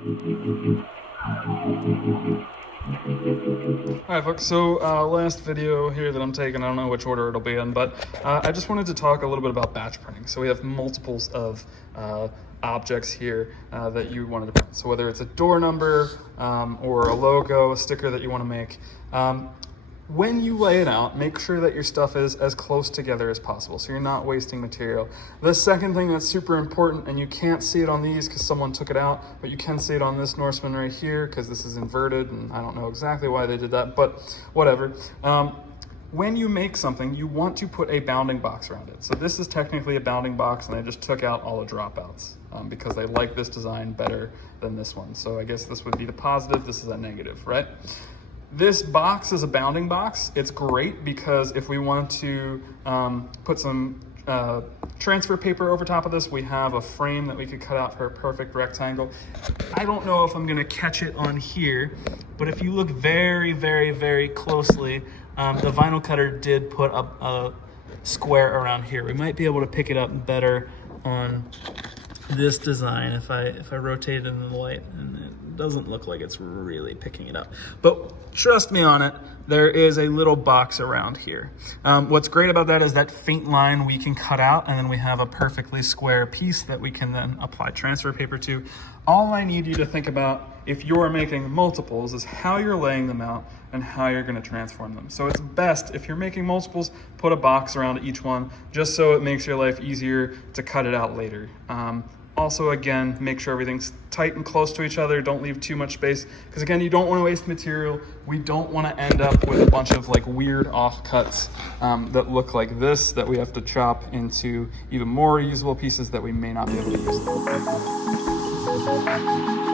Alright folks, so last video here that I'm taking, I don't know which order it'll be in, but I just wanted to talk a little bit about batch printing. So we have multiples of objects here that you wanted to print. So whether it's a door number or a logo, a sticker that you want to make, when you lay it out, make sure that your stuff is as close together as possible so you're not wasting material. The second thing that's super important, and you can't see it on these because someone took it out, but you can see it on this Norseman right here because this is inverted and I don't know exactly why they did that, but whatever. When you make something, you want to put a bounding box around it. So this is technically a bounding box, and I just took out all the dropouts because I like this design better than this one. So I guess this would be the positive, this is a negative, right? This box is a bounding box. It's great because if we want to put some transfer paper over top of this, we have a frame that we could cut out for a perfect rectangle. I don't know if I'm gonna catch it on here, but if you look very, very, very closely, the vinyl cutter did put up a square around here. We might be able to pick it up better on this design if I rotate it in the light, and it doesn't look like it's really picking it up. But trust me on it, there is a little box around here. What's great about that is that faint line we can cut out, and then we have a perfectly square piece that we can then apply transfer paper to. All I need you to think about if you're making multiples is how you're laying them out and how you're going to transform them. So it's best if you're making multiples, put a box around each one just so it makes your life easier to cut it out later. Also, again, make sure everything's tight and close to each other. Don't leave too much space because, again, you don't want to waste material. We don't want to end up with a bunch of like weird offcuts that look like this that we have to chop into even more reusable pieces that we may not be able to use.